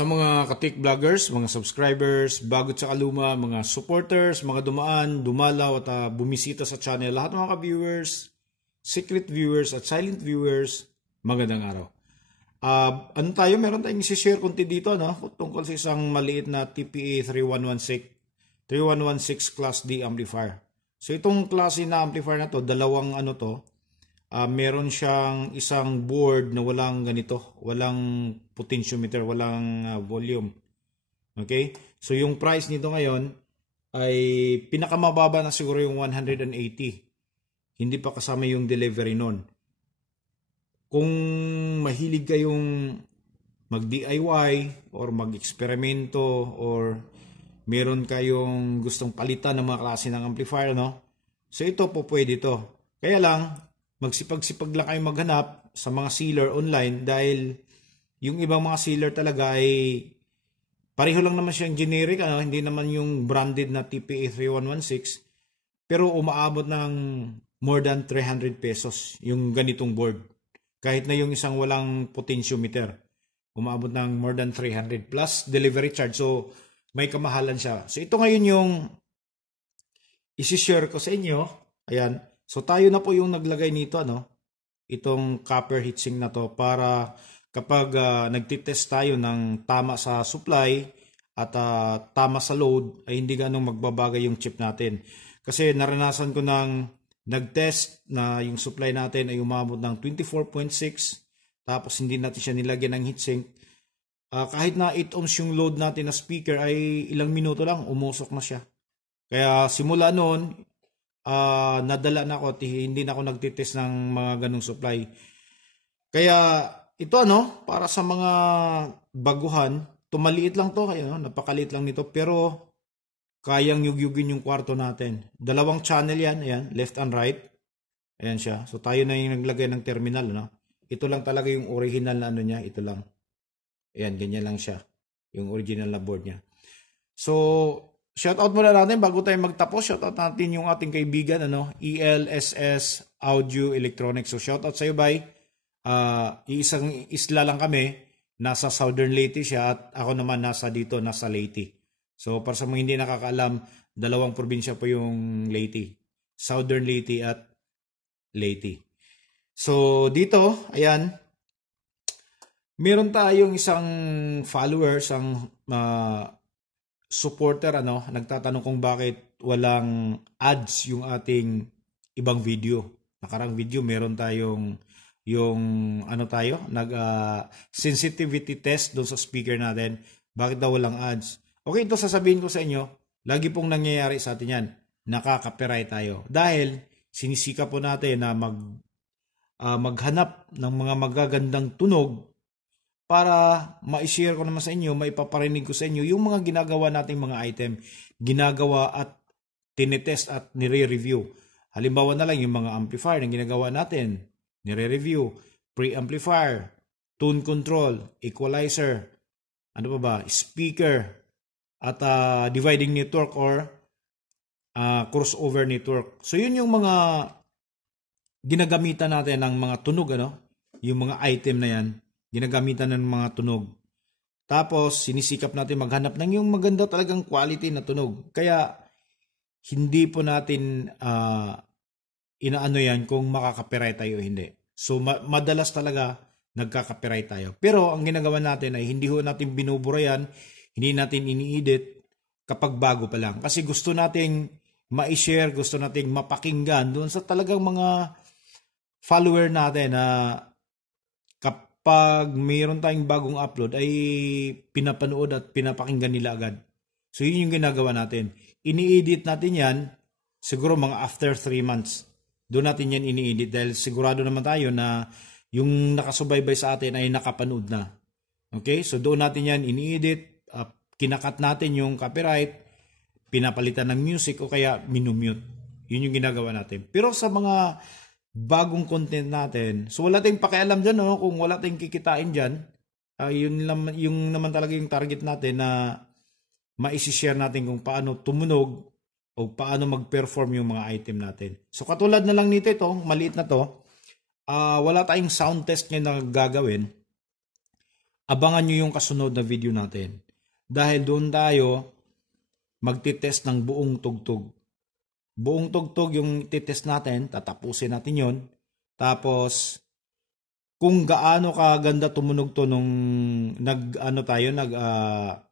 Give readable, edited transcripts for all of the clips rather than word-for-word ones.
Sa mga katik vloggers, mga subscribers, bago sa kaluma, mga supporters, mga dumaan, dumalaw at bumisita sa channel, lahat ng mga viewers, secret viewers at silent viewers, magandang araw. Ano tayo? Meron tayong isi-share kunti dito, no? Tungkol sa isang maliit na TPA 3116 Class D amplifier. So itong klase na amplifier na to, dalawang ano to, meron siyang isang board na walang ganito, walang potentiometer, walang volume. Okay? So yung price nito ngayon ay pinakamababa na siguro yung 180. Hindi pa kasama yung delivery nun. Kung mahilig kayong mag-DIY or mag-eksperimento or meron kayong gustong palitan ng mga klase ng amplifier, no? So ito po pwede ito. Kaya lang, magsipag-sipag lang kayo maghanap sa mga sealer online dahil yung ibang mga sealer talaga ay pareho lang naman siyang generic, ano? Hindi naman yung branded na TPA 3116 pero umaabot ng more than 300 pesos yung ganitong board. Kahit na yung isang walang potentiometer, umaabot ng more than 300 plus delivery charge. So may kamahalan siya. So ito ngayon yung isi-share ko sa inyo. Ayan. So tayo na po yung naglagay nito, ano? Itong copper heatsink na to para kapag nagtitest tayo ng tama sa supply at tama sa load ay hindi ganong magbabagay yung chip natin. Kasi naranasan ko ng nag-test na yung supply natin ay umabot ng 24.6 tapos hindi natin siya nilagyan ng heatsink. Kahit na 8 ohms yung load natin na speaker ay ilang minuto lang umusok na siya. Kaya simula noon nadala na ako, hindi na ako nagtitest ng mga ganong supply. Kaya ito ano, para sa mga baguhan, tumaliit lang to, napakaliit lang nito pero kayang yugyugin yung kwarto natin. Dalawang channel yan, ayan, left and right. Ayan siya. So tayo na yung naglagay ng terminal, no? Ito lang talaga yung original na ano niya, ito lang. Ayan, ganyan lang siya. Yung original na board niya. So shoutout muna natin bago tayo magtapos. Shoutout natin yung ating kaibigan, ano, ELSS Audio Electronics. So shoutout sa iyo, bye. Isang isla lang kami. Nasa Southern Leyte siya at ako naman nasa Leyte. So para sa mga hindi nakakaalam, dalawang probinsya po yung Leyte. Southern Leyte at Leyte. So dito, ayan, meron tayong isang follower, isang supporter, ano, nagtatanong kung bakit walang ads yung ating ibang video. Nakarang video meron tayong yung ano tayo, sensitivity test doon sa speaker natin. Bakit daw walang ads? Okay, ito sasabihin ko sa inyo, lagi pong nangyayari sa atin yan. Nakaka-copyright tayo. Dahil sinisika po natin na maghanap ng mga magagandang tunog para ma-share ko naman sa inyo, maipaparinig ko sa inyo yung mga ginagawa nating mga item, ginagawa at tinetest at nire-review. Halimbawa na lang yung mga amplifier na ginagawa natin, nire-review, pre-amplifier, tune control, equalizer, ano pa ba, speaker, at dividing network or crossover network. So yun yung mga ginagamitan natin ng mga tunog, ano? Yung mga item na yan, ginagamitan ng mga tunog. Tapos sinisikap natin maghanap ng yung maganda talagang quality na tunog. Kaya hindi po natin inaano yan kung makaka-copyright tayo o hindi. So madalas talaga nagka-copyright tayo. Pero ang ginagawa natin ay hindi ho natin binubura yan, hindi natin ini-edit kapag bago pa lang. Kasi gusto nating ma-share, gusto nating mapakinggan doon sa talagang mga follower natin na kapag mayroon tayong bagong upload ay pinapanood at pinapakinggan nila agad. So yun yung ginagawa natin. Ini-edit natin yan siguro mga after 3 months. Doon natin yan ini-edit dahil sigurado naman tayo na yung nakasubaybay sa atin ay nakapanood na. Okay? So doon natin yan ini-edit, kinakat natin yung copyright, pinapalitan ng music o kaya minumute. Yun yung ginagawa natin. Pero sa mga bagong content natin, so wala tayong pakialam dyan, no? Kung wala tayong kikitain dyan, yung naman talaga yung target natin na ma-share natin kung paano tumunog o paano mag-perform yung mga item natin. So katulad na lang nito, itong maliit na to, wala tayong sound test ngayon na gagawin. abangan nyo yung kasunod na video natin. Dahil doon tayo magtitest ng buong tugtog. Buong tugtog yung titest natin, tatapusin natin yon. Tapos, kung gaano kaganda tumunog to nung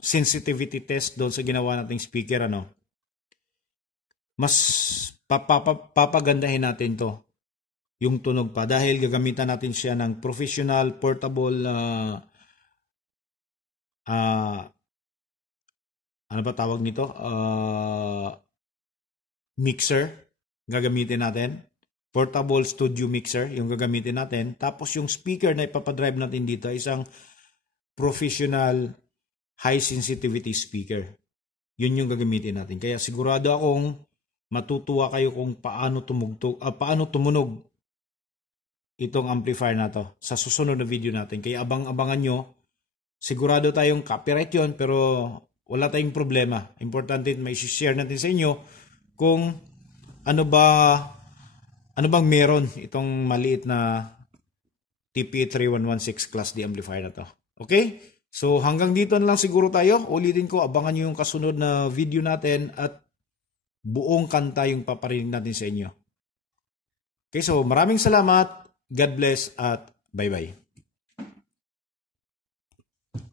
sensitivity test doon sa ginawa nating speaker, mas papagandahin natin to yung tunog pa dahil gagamitan natin siya ng professional portable ano ba tawag nito? Mixer gagamitin natin. Portable studio mixer yung gagamitin natin. Tapos yung speaker na ipapadrive natin dito ay isang professional high sensitivity speaker. Yun yung gagamitin natin. Kaya sigurado akong matutuwa kayo kung paano tumunog itong amplifier na to sa susunod na video natin. Kaya abang-abangan nyo. Sigurado tayong copyright yon pero wala tayong problema. Importante may share natin sa inyo kung ano bang meron itong maliit na TP3116 Class D amplifier na to. Okay? So hanggang dito na lang siguro tayo. Ulitin ko, abangan nyo yung kasunod na video natin at buong kanta yung paparinig natin sa inyo. Okay, so maraming salamat. God bless at bye-bye.